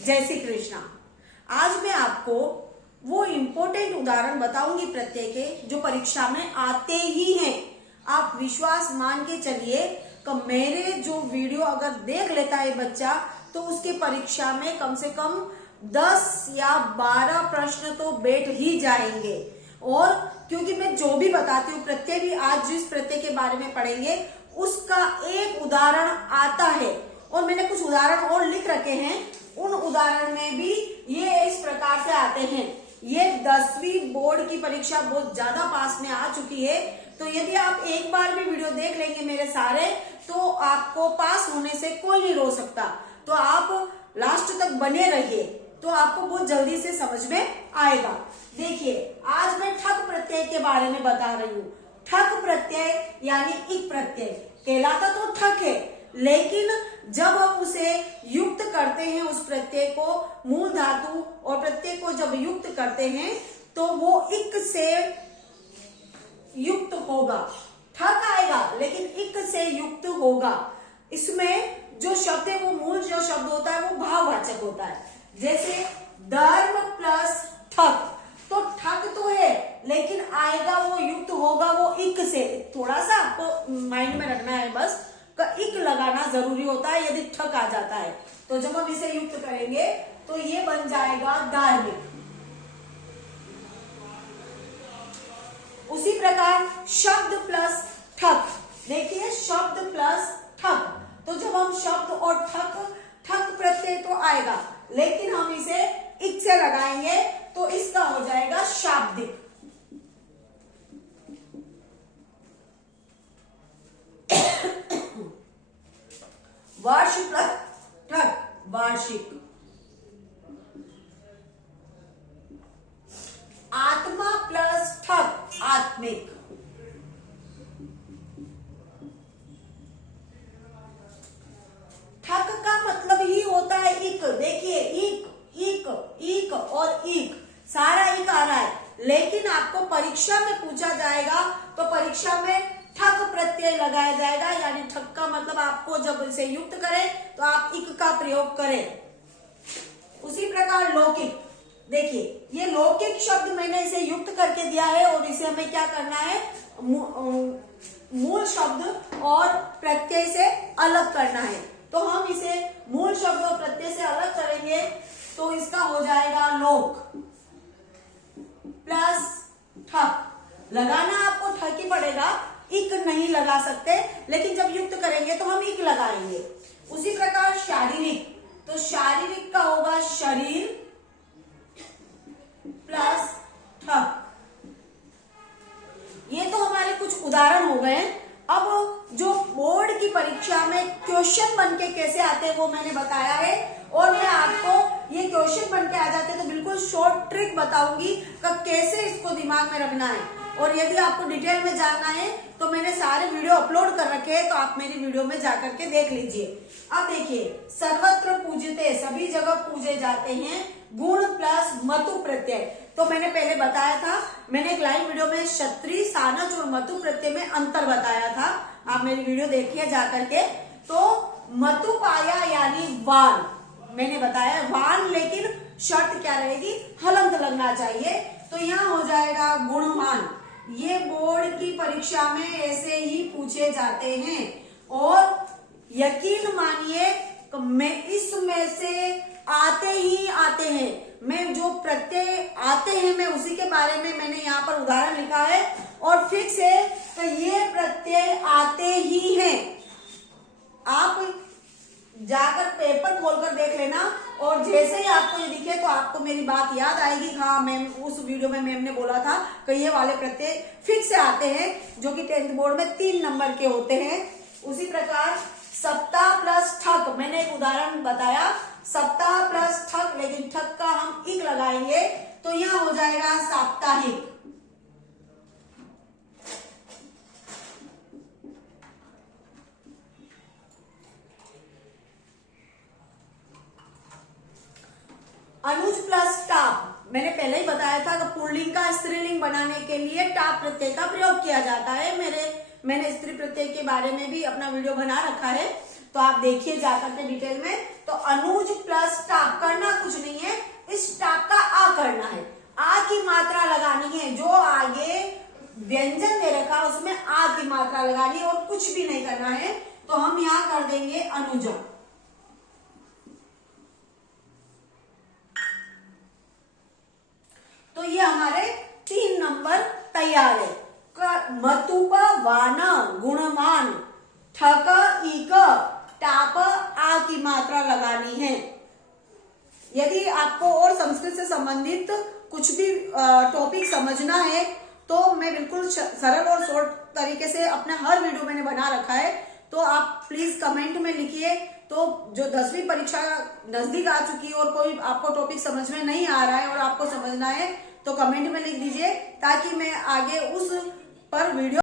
जय श्री कृष्णा। आज मैं आपको वो इम्पोर्टेंट उदाहरण बताऊंगी प्रत्यय के जो परीक्षा में आते ही हैं। आप विश्वास मान के चलिए कि मेरे जो वीडियो अगर देख लेता है बच्चा तो उसके परीक्षा में कम से कम 10 या 12 प्रश्न तो बैठ ही जाएंगे। और क्योंकि मैं जो भी बताती हूँ प्रत्यय भी आज जिस प्रत्यय के बारे में पढ़ेंगे उसका एक उदाहरण आता है और मैंने कुछ उदाहरण और लिख रखे हैं। उन उदाहरण में भी ये इस प्रकार से आते हैं। ये 10वीं बोर्ड की परीक्षा बहुत ज्यादा पास में आ चुकी है, तो यदि आप एक बार भी वीडियो देख लेंगे मेरे सारे तो आपको पास होने से कोई नहीं रोक सकता। तो आप लास्ट तक बने रहिए तो आपको बहुत जल्दी से समझ में आएगा। देखिए आज मैं ठक प्रत्यय के बारे में बता रही हूँ। ठक प्रत्यय यानी इक प्रत्यय कहलाता तो ठक है, लेकिन जब हम उसे युक्त करते हैं उस प्रत्यय को मूल धातु और प्रत्यय को जब युक्त करते हैं तो वो इक से युक्त होगा। ठक आएगा लेकिन इक से युक्त होगा। इसमें जो शब्द है वो मूल जो शब्द होता है वो भाववाचक होता है। जैसे धर्म प्लस ठक, तो ठक तो है लेकिन आएगा वो युक्त होगा वो इक से। थोड़ा सा आपको माइंड में रखना है बस का इक लगाना जरूरी होता है यदि ठक आ जाता है। तो जब हम इसे युक्त करेंगे तो ये बन जाएगा धार्मिक। उसी प्रकार शब्द प्लस ठक, देखिए शब्द प्लस ठक, तो जब हम शब्द और ठक प्रत्यय तो आएगा लेकिन हम इसे इक से लगाएंगे तो इसका हो जाएगा शाब्दिक। वर्ष प्लस ठक वार्षिक। आत्मा प्लस ठक आत्मिक। ठक का मतलब ही होता है इक। देखिए इक इक इक और इक सारा इक आ रहा है, लेकिन आपको परीक्षा में पूछा जाएगा तो परीक्षा में ठक प्रत्यय लगाया जाएगा। यानी ठक का मतलब आपको जब इसे युक्त करें तो आप इक का प्रयोग करें। उसी प्रकार लौकिक, देखिए ये लौकिक शब्द मैंने इसे युक्त करके दिया है और इसे हमें क्या करना है मूल शब्द और प्रत्यय से अलग करना है। तो हम इसे मूल शब्द और प्रत्यय से अलग करेंगे तो इसका हो जाएगा लोक प्लस ठक। लगाना आपको ठक ही पड़ेगा, इक नहीं लगा सकते, लेकिन जब युक्त करेंगे तो हम इक लगाएंगे। उसी प्रकार शारीरिक, तो शारीरिक का होगा शरीर प्लस ठक। ये तो हमारे कुछ उदाहरण हो गए। अब जो बोर्ड की परीक्षा में क्वेश्चन बनके कैसे आते हैं वो मैंने बताया है और मैं आपको ये क्वेश्चन बनके आ जाते हैं तो बिल्कुल शॉर्ट ट्रिक बताऊंगी कि कैसे इसको दिमाग में रखना है। और यदि आपको डिटेल में जानना है तो मैंने सारे वीडियो अपलोड कर रखे हैं, तो आप मेरी वीडियो में जाकर के देख लीजिए। अब देखिए सर्वत्र पूजते, सभी जगह पूजे जाते हैं, गुण प्लस मतु प्रत्यय। तो मैंने पहले बताया था, मैंने एक लाइव वीडियो में क्षत्रिय सानच और मतु प्रत्यय में अंतर बताया था, आप मेरी वीडियो देखिए जाकर के। तो मतु पाया यानी वान मैंने बताया वान, लेकिन शर्त क्या रहेगी हलंत लगना चाहिए। तो यहाँ हो जाएगा गुणवान। ये बोर्ड की परीक्षा में ऐसे ही पूछे जाते हैं और यकीन मानिए मैं इसमें से आते ही आते हैं। मैं जो प्रत्यय आते हैं मैं उसी के बारे में मैंने यहाँ पर उदाहरण लिखा है और फिक्स है तो ये प्रत्यय आते ही हैं। आप जाकर पेपर खोलकर देख लेना और जैसे ही आपको ये दिखे तो आपको मेरी बात याद आएगी। हाँ मैम उस वीडियो में मैम ने बोला था कि ये वाले प्रत्यय फिक्स से आते हैं जो कि 10th बोर्ड में 3 नंबर के होते हैं। उसी प्रकार सप्ताह प्लस ठक, मैंने एक उदाहरण बताया सप्ताह प्लस ठक, लेकिन ठक का हम इक लगाएंगे तो यहाँ हो जाएगा साप्ताहिक। अनुज प्लस टाप, मैंने पहले ही बताया था कि पुल्लिंग का स्त्रीलिंग बनाने के लिए टाप प्रत्यय का प्रयोग किया जाता है। मैंने स्त्री प्रत्यय के बारे में भी अपना वीडियो बना रखा है, तो आप देखिए जाकर के डिटेल में। तो अनुज प्लस टाप, करना कुछ नहीं है, इस टाप का आ करना है, आ की मात्रा लगानी है, जो आगे व्यंजन दे रखा उसमें आ की मात्रा लगानी है और कुछ भी नहीं करना है। तो हम यहां कर देंगे अनुजा। तो ये हमारे 3 नंबर तैयार है। मतुप वान गुणमान, ठक इक टाप आ की मात्रा लगानी है। यदि आपको और संस्कृत से संबंधित कुछ भी टॉपिक समझना है तो मैं बिल्कुल सरल और शॉर्ट तरीके से अपना हर वीडियो मैंने बना रखा है, तो आप प्लीज कमेंट में लिखिए। तो जो 10वीं परीक्षा नजदीक आ चुकी है और कोई आपको टॉपिक समझ में नहीं आ रहा है और आपको समझना है तो कमेंट में लिख दीजिए, ताकि मैं आगे उस पर वीडियो